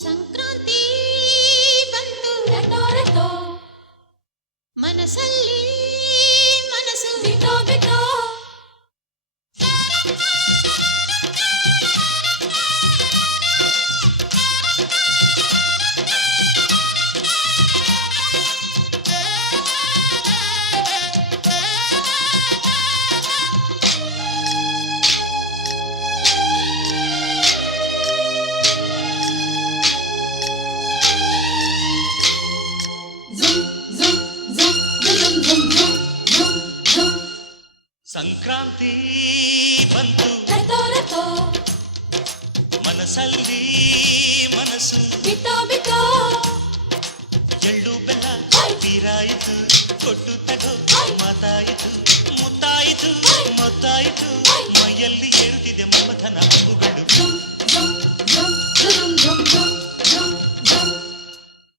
ಸಂಕ್ರಾಂತಿ ಬಂತು ರಟೋ ರಟೋ ಮನಸ್ಸಲ್ಲಿ ಮನಸ್ಸು ಬಿಟೋ ಬಿಟೋ ಸಂಕ್ರಾಂತಿ ಬಂತು ರಟೋ ರಟೋ ಮನಸ್ಸಲ್ಲಿ ಮನಸ್ಸು ಬಿಟೋ ಬಿಟೋ ಎಳ್ಳು ಬೆಲ್ಲ ತೀರಾಯಿತು ಕೊಟ್ಟು ತಗೋ ಮಾತಾಯಿತು ಮುತ್ತಾಯಿತು ಮೊತ್ತಾಯಿತು ಮೈಯಲ್ಲಿ ಏರುತ್ತಿದೆ ಮಮಥನ ಹಬ್ಬುಗಳು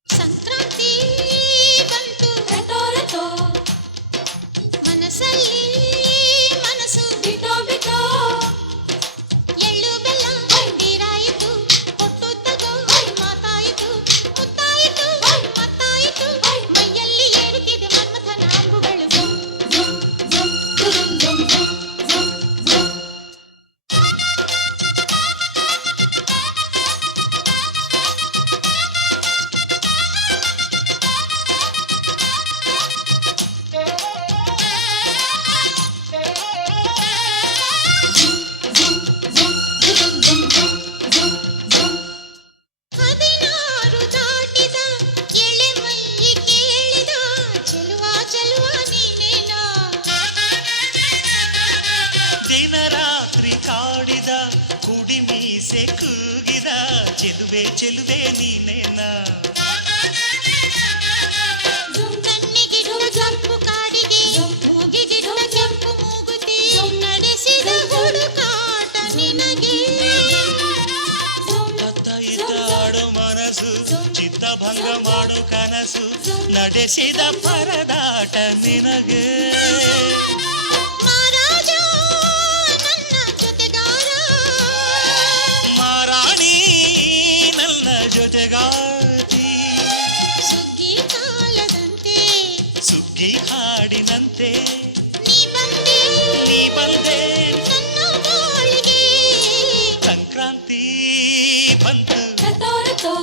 ಸಂಕ್ರಾಂತಿ ಬಂತು ರಟೋ ರಟೋ ಮನಸ್ಸಲ್ಲಿ ಮನಸ್ಸು ಬಿಟೋ ಬಿಟೋ ಎಳ್ಳು ಬೆಲ್ಲ ತೀರಾಯಿತು ಕೊಟ್ಟು ತಗೋ ಮಾತಾಯಿತು ಮುತ್ತಾಯಿತು ಮತ್ತಾಯಿತು ಮೈಯಲ್ಲಿ ಏರುತ್ತಿದೆ ಮನ್ಮಥನ ಅಂಬುಗಳು ಹದಿನಾರು ದಾಟಿದ ಎಳೆ ಮೈ ಕೇಳಿದ ಚೆಲುವ ಚೆಲುವ ನೀನೇನಾ ದಿನ ರಾತ್ರಿ ಕಾಡಿದ ಕುಡಿ ಮೀಸೆ ಕೂಗಿದ ಚೆಲುವೆ ಚೆಲುವೆ ನೀನೇನ ಕಣ್ಣಿಗಿಡುವ ಕೆಂಪು ಕಾಡಿಗೆ ಮೂಗಿಗಿಡುವ ಕೆಂಪು ಮೂಗುತಿ ನಡೆಸಿದ ಹುಡುಕಾಟ ನಿನಗೆ ಅತ್ತ ಇತ್ತ ಆಡೋ ಮನಸ್ಸು ಚಿತ್ತಭಂಗ ಮಾಡೋ ಕನಸು ನಡೆಸಿದ ಪರದಾಟ ನಿನಗೆ ಮಹಾರಾಜ ನನ್ನ ಜೊತೆಗಾರ ಮಾರಾಣಿ ನನ್ನ ಜೊತೆಗಾತಿ ಸುಗ್ಗಿ ಕಾಲದಂತೆ ಸುಗ್ಗಿ ಹಾಡಿನಂತೆ ನೀ ಬಂದೆ ನನ್ನ ಬಾಳಿಗೆ ಸಂಕ್ರಾಂತಿ ಬಂತು ರಟೋ ರಟೋ